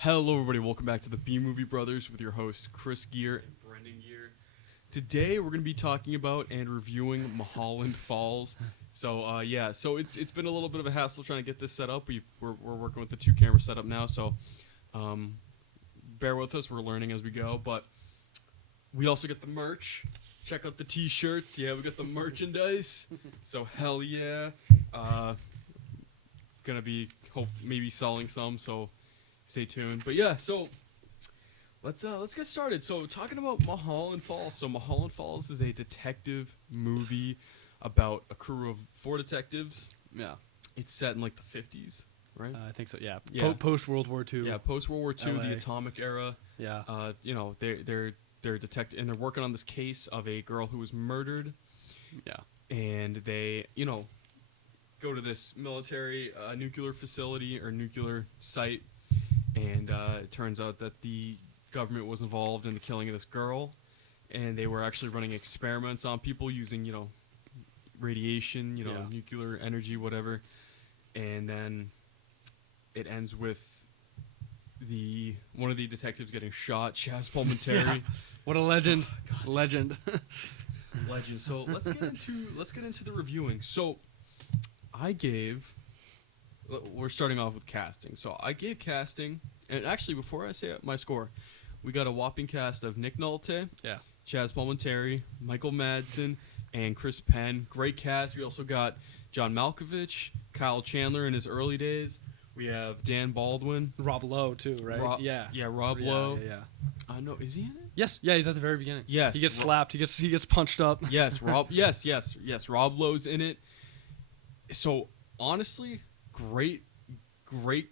Hello, everybody. Welcome back to the B-Movie Brothers with your hosts, Chris Gear and Brendan Gear. Today, we're going to be talking about and reviewing Mulholland Falls. So it's been a little bit of a hassle trying to get this set up. We're working with the 2-camera setup now, so bear with us. We're learning as we go, but we also get the merch. Check out the T-shirts. Yeah, we got the merchandise. So hell yeah. Gonna be maybe selling some. So stay tuned. But yeah, so let's get started. So talking about Mulholland Falls. So Mulholland Falls is a detective movie about a crew of 4 detectives. Yeah. It's set in like the 50s, right? I think so. Yeah. Yeah. Post World War II. Yeah, post World War II, LA. the atomic era. Yeah. They're detective and they're working on this case of a girl who was murdered. Yeah. And they, go to this military nuclear facility or nuclear site, and it turns out that the government was involved in the killing of this girl, and they were actually running experiments on people using, radiation, nuclear energy, whatever. And then it ends with one of the detectives getting shot, Chaz Palminteri. Yeah. What a legend. Oh, Legend. Legend. So let's get into the reviewing. So we're starting off with casting. So I gave casting, and actually before I say my score, we got a whopping cast of Nick Nolte, Yeah. Chaz Palminteri, Michael Madsen, and Chris Penn. Great cast. We also got John Malkovich, Kyle Chandler in his early days. We have Dan Baldwin. Rob Lowe too, right? Rob Lowe. Yeah. No, is he in it? Yes. Yeah. He's at the very beginning. Yes. He gets slapped. He gets punched up. Yes. Rob. Yes. Rob Lowe's in it. So honestly, great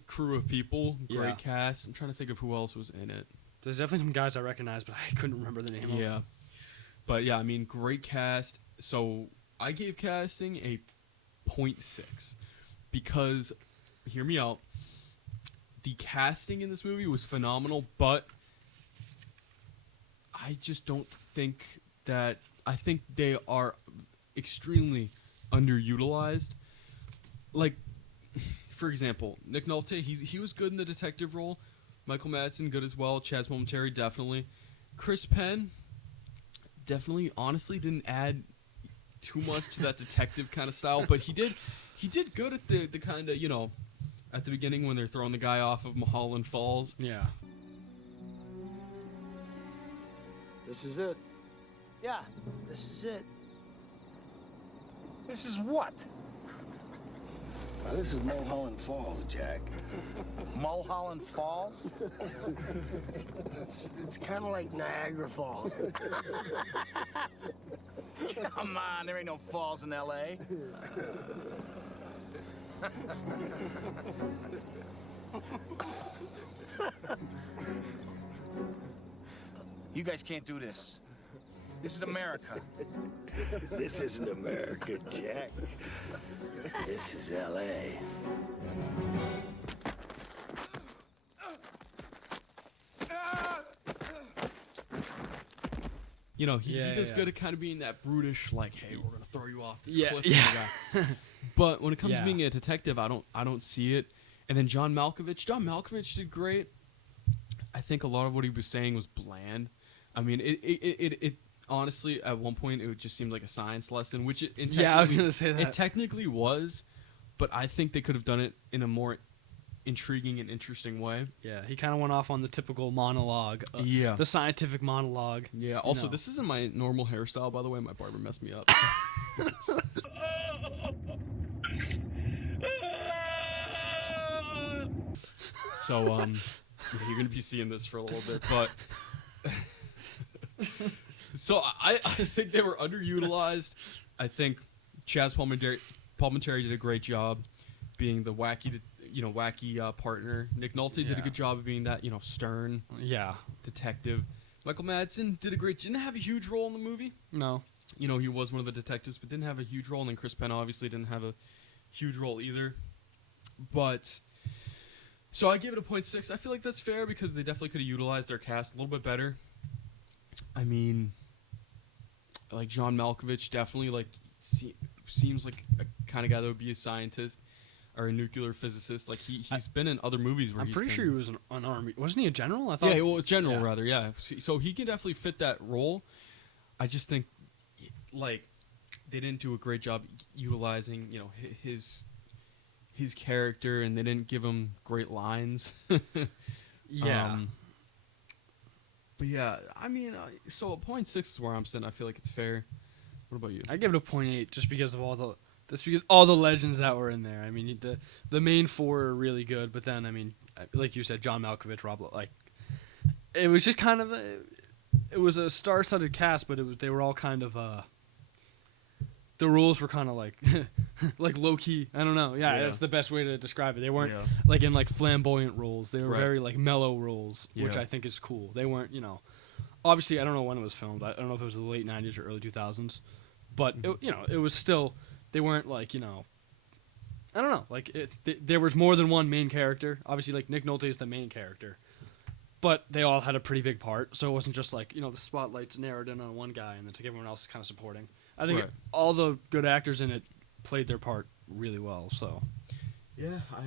crew of people. Great Yeah. cast. I'm trying to think of who else was in it. There's definitely some guys I recognize, but I couldn't remember the name. Yeah. But yeah, I mean, great cast. So I gave casting a 0.6 because, hear me out, the casting in this movie was phenomenal, but I just don't think that... I think they are extremely underutilized. Like, for example, Nick Nolte, he was good in the detective role. Michael Madsen, good as well. Chaz Palminteri, definitely. Chris Penn, definitely, honestly, didn't add too much to that detective kind of style, but he did good at the kind of, at the beginning when they're throwing the guy off of Mulholland Falls. Yeah. This is it. Yeah, this is it. This is what? Now, this is Mulholland Falls, Jack. Mulholland Falls? It's kind of like Niagara Falls. Come on, there ain't no falls in L.A. You guys can't do this. This is America. This isn't America, Jack. This is L.A. He does Yeah. good at kind of being that brutish, like, hey, we're gonna throw you off this Yeah, cliff. yeah. Kind of guy. But when it comes to Yeah. being a detective, I don't see it. And then John Malkovich did great. I think a lot of what he was saying was bland. I mean, it honestly at one point it just seemed like a science lesson, which Yeah, I was gonna say that. it technically was, but I think they could have done it in a more intriguing and interesting way. Yeah. He kind of went off on the typical monologue. Yeah. The scientific monologue. Yeah. Also, No. this isn't my normal hairstyle, by the way. My barber messed me up. So, you're gonna be seeing this for a little bit, but so I think they were underutilized. I think Chaz Palminteri did a great job being the wacky partner. Nick Nolte did a Yeah. good job of being that stern Yeah. detective. Michael Madsen didn't have a huge role in the movie. No. He was one of the detectives, but didn't have a huge role. And then Chris Penn obviously didn't have a huge role either. But so I give it a 0.6. I feel like that's fair because they definitely could have utilized their cast a little bit better. I mean, like John Malkovich definitely seems like a kind of guy that would be a scientist. or a nuclear physicist. Like he's been in other movies where I'm he's pretty been, sure he was an army. Wasn't he a general? I thought. Yeah, well, general yeah. rather. Yeah, so he can definitely fit that role. I just think like they didn't do a great job utilizing his character, and they didn't give him great lines. Yeah. But yeah, I mean, so a 0.6 is where I'm sitting. I feel like it's fair. What about you? I give it a 0.8 just because of all the legends that were in there. I mean, the main four are really good, but then I mean, like you said, John Malkovich, Rob, like it was just kind of it was a star-studded cast, but they were all kind of the roles were kind of like like low key. I don't know. Yeah, that's the best way to describe it. They weren't like in like flamboyant roles. They were very like mellow roles, which I think is cool. They weren't, obviously I don't know when it was filmed. I don't know if it was the late 90s or early 2000s, but it was still, they weren't like, I don't know, like there was more than one main character. Obviously like Nick Nolte is the main character, but they all had a pretty big part. So it wasn't just like, the spotlight's narrowed in on one guy and then like everyone else is kind of supporting. I think all the good actors in it played their part really well. So, yeah, I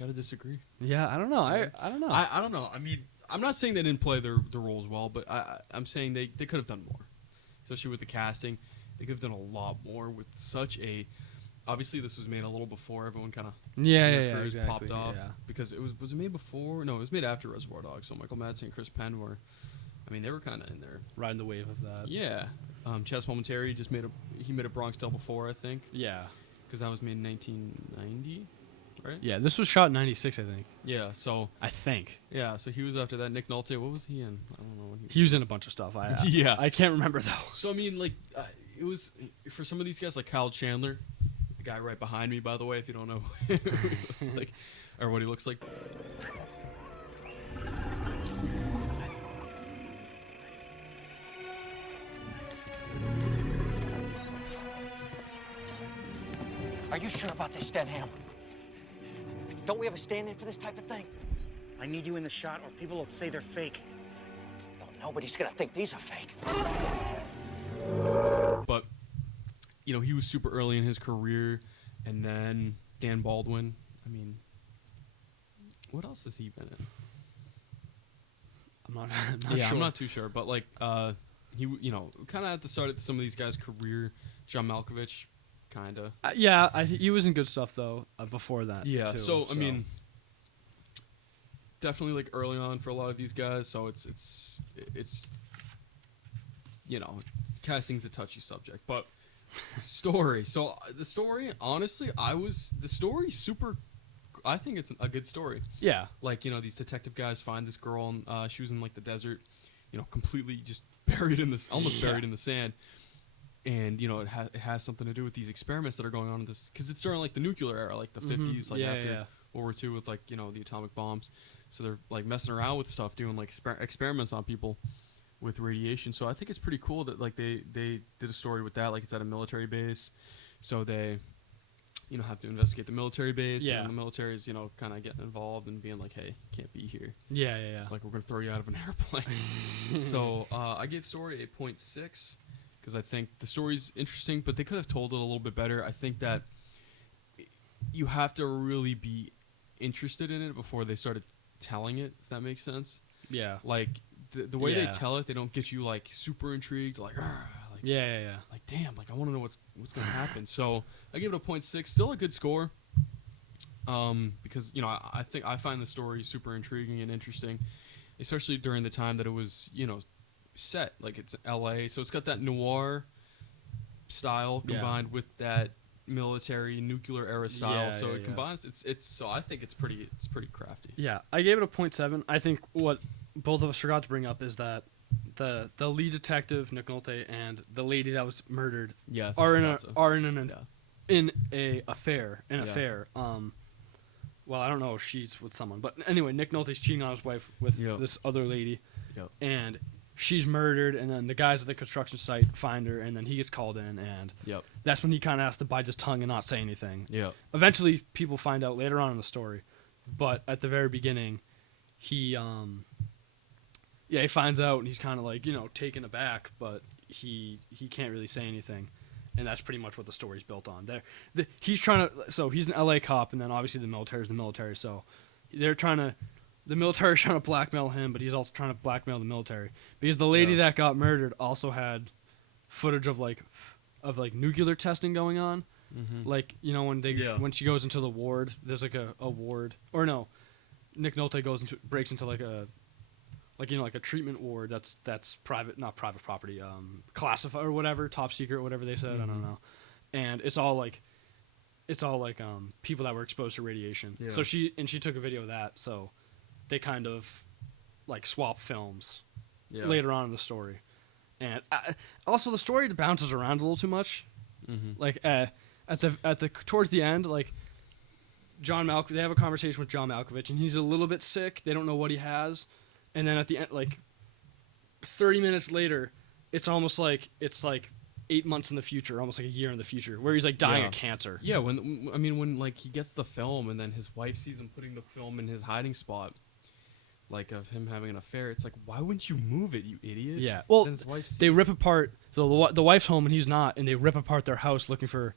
gotta disagree. Yeah, I don't know. I don't know. I don't know. I mean, I'm not saying they didn't play their roles well, but I'm saying they could have done more, especially with the casting. They could have done a lot more with such a. Obviously, this was made a little before everyone kind of exactly, popped off yeah. because it was it made before? No, it was made after Reservoir Dogs. So Michael Madsen and Chris Penn were. I mean, they were kind of in there riding the wave of that. Yeah. Chess Momentary made a Bronx Tale before, I think. Yeah. Because that was made in 1990, right? Yeah, this was shot in 96, I think. Yeah, so... I think. Yeah, so he was after that. Nick Nolte, what was he in? I don't know. He was in a bunch of stuff. I can't remember, though. So, I mean, like, it was... For some of these guys, like Kyle Chandler, the guy right behind me, by the way, if you don't know who he looks like, or what he looks like. Are you sure about this, Denham? Don't we have a stand-in for this type of thing? I need you in the shot or people will say they're fake. Well, nobody's gonna think these are fake. But, he was super early in his career, and then Dan Baldwin. I mean, what else has he been in? I'm not sure. I'm not too sure, but like, he, kind of at the start of some of these guys' career, John Malkovich. Kinda. He was in good stuff though before that. Yeah. Too, so I mean, definitely like early on for a lot of these guys. So it's casting's a touchy subject, but story. So the story, honestly, super. I think it's a good story. Yeah. Like these detective guys find this girl, and she was in like the desert, completely just buried in this, almost buried in the sand. And it has something to do with these experiments that are going on in this, because it's during like the nuclear era, like the 50s, like after World War II with like the atomic bombs. So they're like messing around with stuff, doing like experiments on people with radiation. So I think it's pretty cool that like they did a story with that, like it's at a military base, so they have to investigate the military base. And the military is kind of getting involved and being like, hey, you can't be here. Yeah. Like we're gonna throw you out of an airplane. So I gave story a 0.6. Because I think the story's interesting, but they could have told it a little bit better. I think that you have to really be interested in it before they started telling it, if that makes sense. Yeah. Like, the way they tell it, they don't get you, like, super intrigued, like, yeah. Like, damn, like, I want to know what's going to happen. So, I give it a 0.6. Still a good score. Because, I find the story super intriguing and interesting, especially during the time that it was, set, like it's LA, so it's got that noir style combined with that military nuclear era style, so it combines. It's so I think it's pretty crafty. Yeah, I gave it a 0.7. I think what both of us forgot to bring up is that the lead detective Nick Nolte and the lady that was murdered are in a affair. Well, I don't know if she's with someone, but anyway, Nick Nolte's cheating on his wife with this other lady, and she's murdered, and then the guys at the construction site find her, and then he gets called in, and that's when he kind of has to bite his tongue and not say anything. Eventually, people find out later on in the story, but at the very beginning, he finds out, and he's kind of like, taken aback, but he can't really say anything. and that's pretty much what the story's built on. He's trying to, so he's an LA cop, and then obviously the military is the military. So the military's trying to blackmail him, but he's also trying to blackmail the military because the lady that got murdered also had footage of like nuclear testing going on. Like, you know, when she goes into the ward, there's like a ward, or no, Nick Nolte breaks into like a treatment ward that's not private property, classified or whatever, top secret or whatever they said, I don't know. And it's all like people that were exposed to radiation. Yeah. So she took a video of that, so they kind of like swap films later on in the story. And also the story bounces around a little too much. Like at the towards the end, like they have a conversation with John Malkovich, and he's a little bit sick. They don't know what he has, and then at the end, like 30 minutes later, it's almost like 8 months in the future, almost like a year in the future, where he's like dying of cancer. Yeah, when like he gets the film, and then his wife sees him putting the film in his hiding spot, like of him having an affair. It's like, why wouldn't you move it, you idiot? Yeah. Well, they rip apart the wife's home, and he's not, and they rip apart their house looking for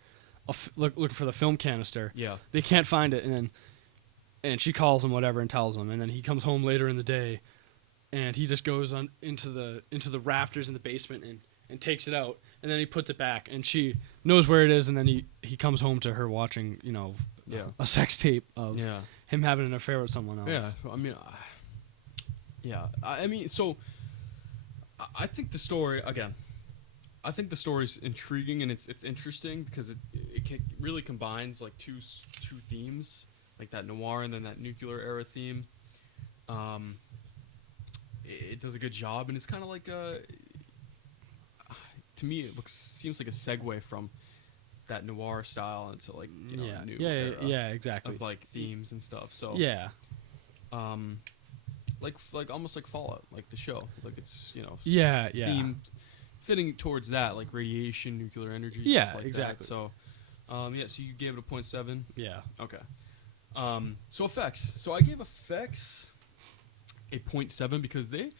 looking for the film canister. Yeah. They can't find it, and she calls him whatever and tells him, and then he comes home later in the day, and he just goes on into the rafters in the basement and takes it out, and then he puts it back, and she knows where it is, and then he comes home to her watching, you know, a sex tape of him having an affair with someone else. Yeah. I mean, so I think the story again. I think the story's intriguing and it's interesting because it really combines like two themes, like that noir and then that nuclear era theme. It does a good job, and it's kind of like to me it seems like a segue from that noir style into like new era exactly, of like themes and stuff. So like almost like Fallout, like the show, like it's theme fitting towards that, like radiation, nuclear energy, stuff like exactly. That. So so you gave it a 0.7. Yeah. Okay. So effects. So I gave effects a 0.7 because they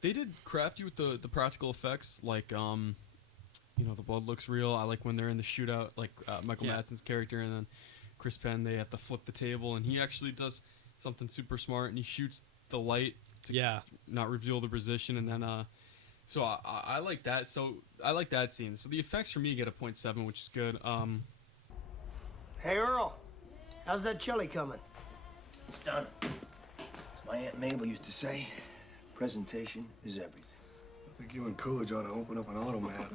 did craft you with the practical effects, like the blood looks real. I like when they're in the shootout, like Michael Madsen's character and then Chris Penn, they have to flip the table, and he actually does something super smart, and he shoots the light to not reveal the position, and then so I like that. So I like that scene. So the effects for me get a 0.7, which is good. Hey, Earl. How's that chili coming? It's done. As my Aunt Mabel used to say, presentation is everything. I think you and Coolidge ought to open up an automat.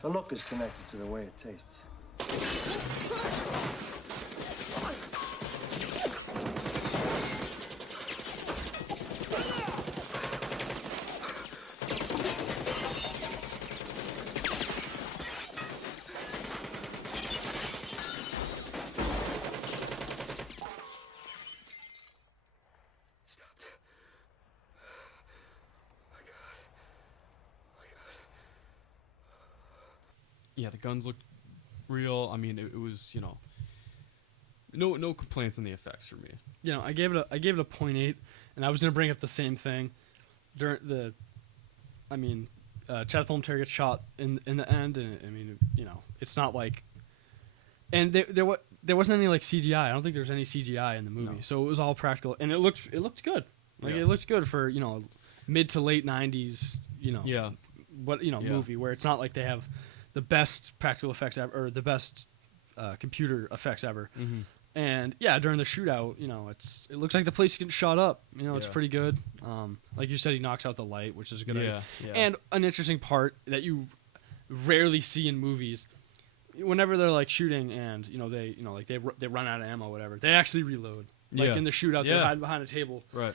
The look is connected to the way it tastes. Yeah, the guns looked real. I mean, it was, no complaints on the effects for me. I gave it a 0.8, and I was gonna bring up the same thing. During Chad Palminteri gets shot in the end, and I mean, it's not like, and there wasn't any like CGI. I don't think there was any CGI in the movie, so it was all practical, and it looked good. Like it looked good for mid to late 90s. Movie where it's not like they have the best practical effects ever, or the best computer effects ever. Mm-hmm. And during the shootout, it looks like the place gets shot up. It's pretty good. Like you said, he knocks out the light, which is a good idea. Yeah. And an interesting part that you rarely see in movies, whenever they're like shooting and they run out of ammo, or whatever, they actually reload. Like in the shootout, they hide behind a table. Right.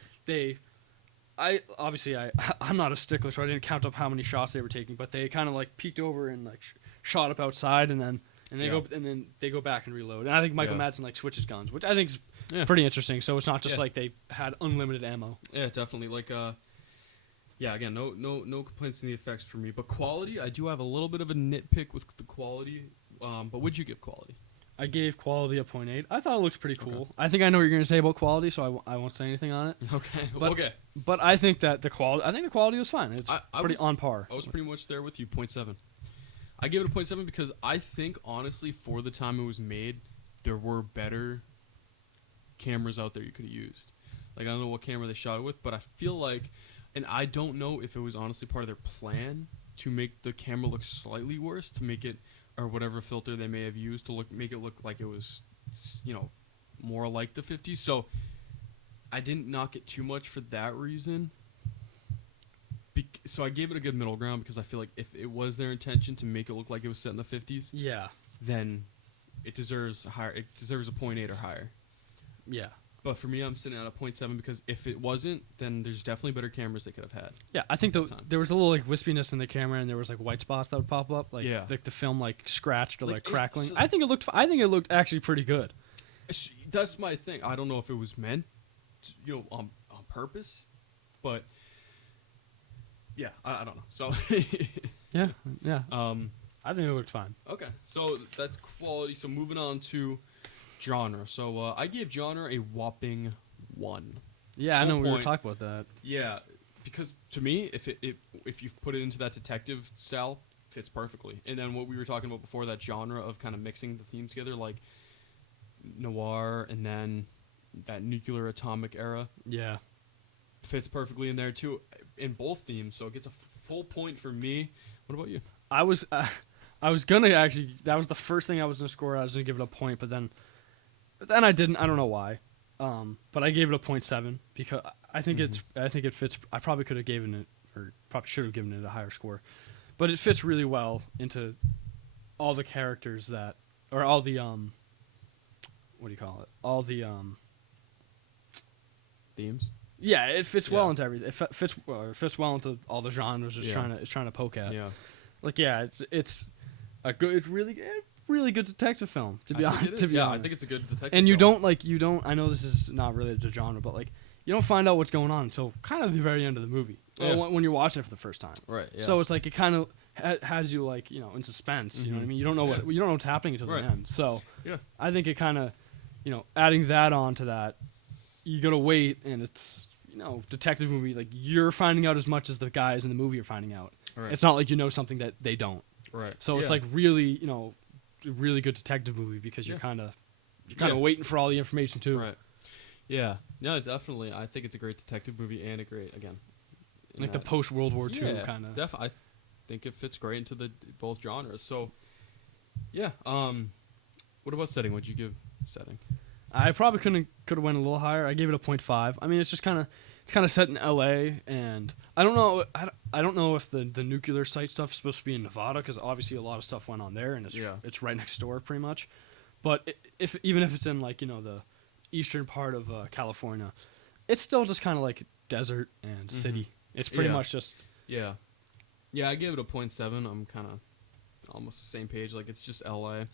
I'm not a stickler, so I didn't count up how many shots they were taking, but they kind of like peeked over and like shot up outside, and then they go back and reload. And I think Michael Madsen like switches guns, which I think is pretty interesting. So it's not just like they had unlimited ammo. Yeah, definitely. Like again, no complaints in the effects for me, but quality, I do have a little bit of a nitpick with the quality. But what'd you give quality? I gave quality a 0.8. I thought it looks pretty cool. Okay. I think I know what you're going to say about quality, so I won't say anything on it. Okay. But I think that the quality was fine. It's on par. I was pretty much there with you, 0.7. I gave it a 0.7 because I think, honestly, for the time it was made, there were better cameras out there you could have used. Like, I don't know what camera they shot it with, but I feel like, and I don't know if it was honestly part of their plan to make the camera look slightly worse, to make it, or whatever filter they may have used to make it look like it was, more like the 50s. So I didn't knock it too much for that reason. So I gave it a good middle ground because I feel like if it was their intention to make it look like it was set in the 50s, Yeah. then it deserves higher. It deserves a 0.8 or higher. Yeah. But for me, I'm sitting at a 0.7 because if it wasn't, then there's definitely better cameras they could have had. Yeah, I think That time. there was a little like wispiness in the camera, and there was like white spots that would pop up, like Yeah. the film like scratched or Like, like yeah, crackling. so- I think it looked actually pretty good. That's my thing. I don't know if it was meant, on purpose, but yeah, I don't know. So Yeah, yeah. um. I think it looked fine. Okay, so that's quality. So moving on to genre. So I gave genre a whopping 1. Yeah, I Full know we were point. talking about that. Yeah, because to me, if you've put it into that detective style, fits perfectly. And then what we were talking about before, that genre of kind of mixing the themes together, like noir and then that nuclear atomic era, Yeah. fits perfectly in there too, in both themes. So it gets a full point for me. What about you? I was gonna actually. That was the first thing I was gonna score. I was gonna give it a point, but then I didn't. I don't know why. But I gave it a 0.7 because I think I think it fits. I probably could have given it, or probably should have given it a higher score, but it fits really well into all the characters that, or all the what do you call it? All the Themes? Yeah, it fits well Yeah. into everything. It fits well into all the genres. It's Yeah. trying to poke at. Yeah. Like it's a good, it's really good detective film. To be I think honest, it to is, be yeah, honest. I think it's a good detective And you film. don't. I know this is not related to genre, but like you don't find out what's going on until kind of the very end of the movie, Yeah. when you're watching it for the first time. Right, yeah. So it's like it kind of has you like in suspense. You know what I mean? You don't know Yeah. you don't know what's happening until Right. the end. So Yeah. I think it kind of adding that on to that, you gotta wait, and it's detective movie, like you're finding out as much as the guys in the movie are finding out. Right. It's not like something that they don't. Right. So it's Yeah. like really, a really good detective movie because you're Yeah. kind of Yeah. waiting for all the information too. Right. Yeah. No, definitely. I think it's a great detective movie and a great, again, in Like the that- post World War II yeah, kind of. I think it fits great into the both genres. So, yeah. What about setting? What'd you give setting? I probably could have went a little higher. I gave it a 0.5. I mean, it's kind of set in L.A. and I don't know. I don't know if the nuclear site stuff is supposed to be in Nevada because obviously a lot of stuff went on there and it's right next door pretty much. But even if it's in like the eastern part of California, it's still just kind of like desert and city. It's pretty Yeah. much just Yeah. Yeah, I gave it a 0.7. I'm kind of almost the same page. Like, it's just LA.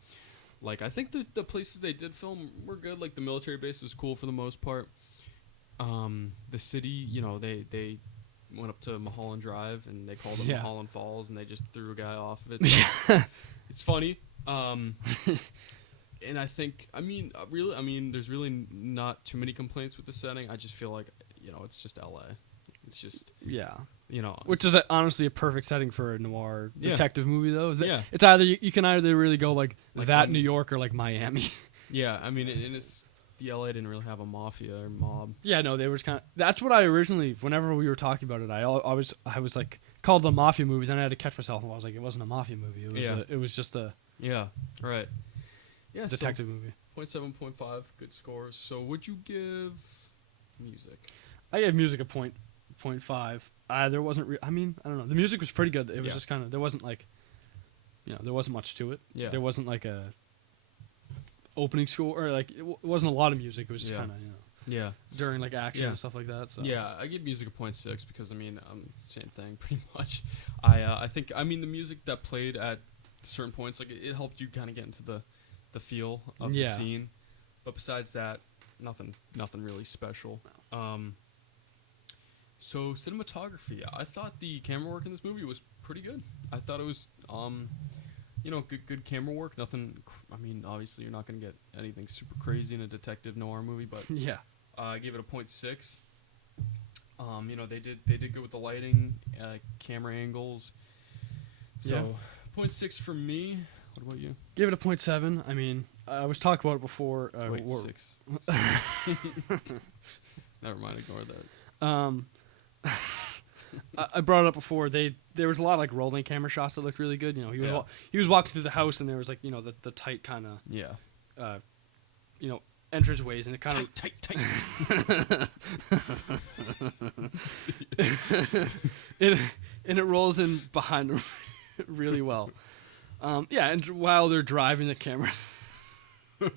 Like, I think the places they did film were good. Like, the military base was cool for the most part. The city, they went up to Mulholland Drive and they called it Yeah. Mulholland Falls and they just threw a guy off of it. So it's funny. And I think, there's really not too many complaints with the setting. I just feel like, it's just LA. It's just, yeah. it's- Which is honestly a perfect setting for a noir Yeah. detective movie, though. Yeah. It's either you can either really go like Like that when- New York or like Miami. yeah, and it's, the LA didn't really have a mafia or mob. Yeah, no, they were just kind of. That's what I originally, whenever we were talking about it, I was like called it a mafia movie. Then I had to catch myself, and I was like, it wasn't a mafia movie. It was Yeah. it was just a Yeah, right. Yeah, detective movie. 0.7, 0.5, good scores. So would you give music? I gave music a 0.5. There wasn't. I don't know. The music was pretty good. It was Yeah. just kind of. There wasn't like. There wasn't much to it. Yeah. There wasn't like a opening score or like it wasn't a lot of music. It was just Yeah. kind of Yeah. during like action Yeah. and stuff like that. So Yeah, I give music a 0.6 because same thing pretty much. I think the music that played at certain points, like it helped you kind of get into the feel of the Yeah. scene. But besides that, nothing really special. So cinematography, I thought the camera work in this movie was pretty good. I thought it was good camera work. Nothing. Obviously you're not gonna get anything super crazy in a detective noir movie, but yeah. I gave it a 0.6. They did good with the lighting, camera angles. So, Yeah. 0.6 for me. What about you? Give it a 0.7. I mean, I was talking about it before. Wait, 6. Never mind, ignore that. I brought it up before. There was a lot of like rolling camera shots that looked really good. You know, he was walking through the house and there was like the tight kind of entrance ways and it kind of tight. and it rolls in behind him really well. And while they're driving the cameras. When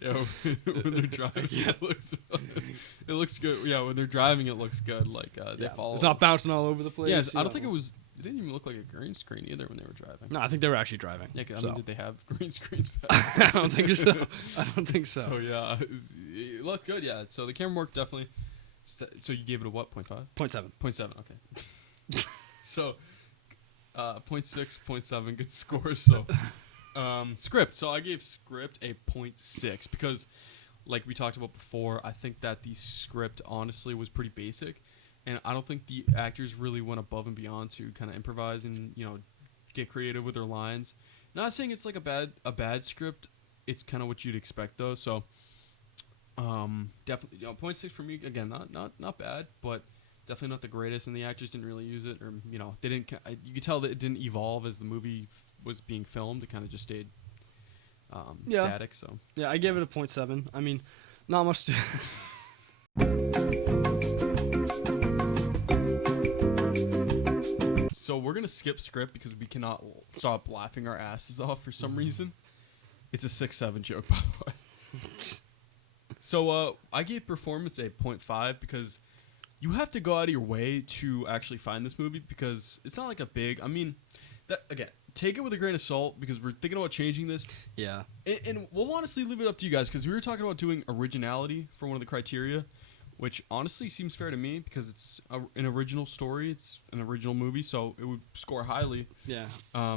they're driving, it looks good. Yeah, when they're driving, it looks good. Like they follow. It's not bouncing all over the place. Yes, I don't think it was. It didn't even look like a green screen either when they were driving. No, I think they were actually driving. Yeah, I mean, did they have green screens back? I don't think so. I don't think so. So yeah, it looked good. Yeah, so the camera work definitely. So you gave it a what? 0.5? 0.7. 0.7. Okay. So, 0.6, 0.7, good score. So. Script. So I gave script a 0.6 because, like we talked about before, I think that the script honestly was pretty basic, and I don't think the actors really went above and beyond to kind of improvise and get creative with their lines. Not saying it's like a bad script. It's kind of what you'd expect though. So, definitely 0.6 for me. Again, not bad, but definitely not the greatest. And the actors didn't really use it, or they didn't. You could tell that it didn't evolve as the movie was being filmed. It kind of just stayed static. So yeah, I gave it a 0.7. I mean, not much to So we're gonna skip script because we cannot stop laughing our asses off for some reason. It's a 6-7 joke, by the way. So I gave performance a 0.5 because you have to go out of your way to actually find this movie because it's not like a big. I mean, that again. Take it with a grain of salt because we're thinking about changing this. Yeah. And we'll honestly leave it up to you guys because we were talking about doing originality for one of the criteria, which honestly seems fair to me because it's an original story. It's an original movie, so it would score highly. Yeah. High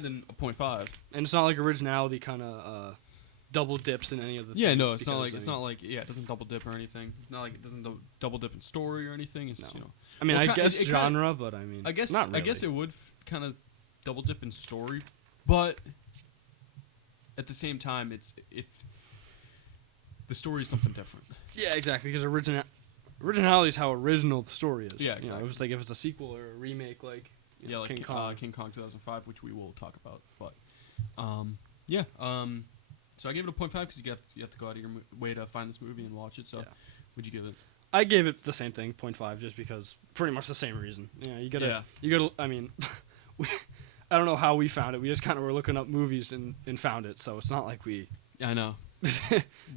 than a 0.5. And it's not like originality kind of double dips in any of the things. Yeah, no, it's not like it doesn't double dip or anything. It's not like it doesn't double dip in story or anything. It's I mean, I guess genre, but I mean, I guess not really. I guess it would kind of double dip in story, but at the same time, it's if the story is something different. Yeah, exactly. Because originality is how original the story is. Yeah, exactly. If it's a sequel or a remake, like like King Kong. King Kong 2005, which we will talk about. But so I gave it a 0.5 because you have to go out of your way to find this movie and watch it. So, would you give it? I gave it the same thing, 0.5, just because pretty much the same reason. Yeah, you gotta. I mean. I don't know how we found it. We just kind of were looking up movies and found it. So it's not like we. I know. It's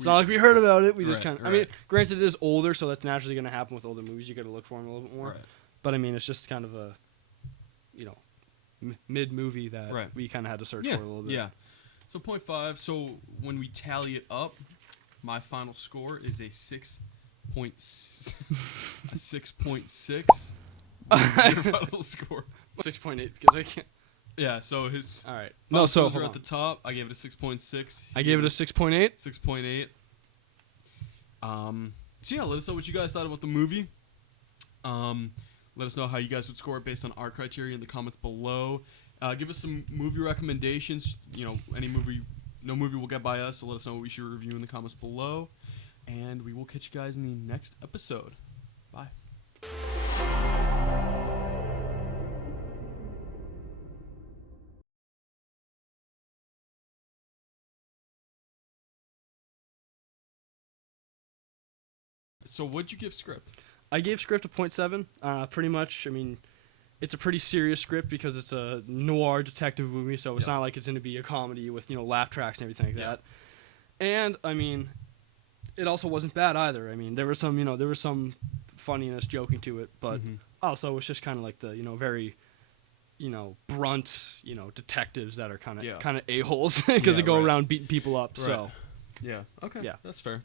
not like we heard about it. We just kind of. I mean, granted, it is older, so that's naturally going to happen with older movies. You got to look for them a little bit more. Right. But I mean, it's just kind of a, mid movie that we kind of had to search for a little bit. Yeah. So 0.5. So when we tally it up, my final score is a 6.6. A 6.6. Final score. 6.8 because I can't. Yeah, so his all right. No, so are at the top. I gave it a 6.6. I gave it a 6.8. 6.8. So yeah, let us know what you guys thought about the movie. Let us know how you guys would score it based on our criteria in the comments below. Give us some movie recommendations. Any movie, no movie will get by us. So let us know what we should review in the comments below, and we will catch you guys in the next episode. Bye. So what'd you give script? I gave script a 0.7. Pretty much, I mean, it's a pretty serious script because it's a noir detective movie, so it's not like it's going to be a comedy with, laugh tracks and everything like that. And, I mean, it also wasn't bad either. I mean, there was some funniness joking to it, but also it's just kind of like the, very, brunt, detectives that are kind of a-holes because they go around beating people up, so. Yeah. Okay. Yeah. That's fair.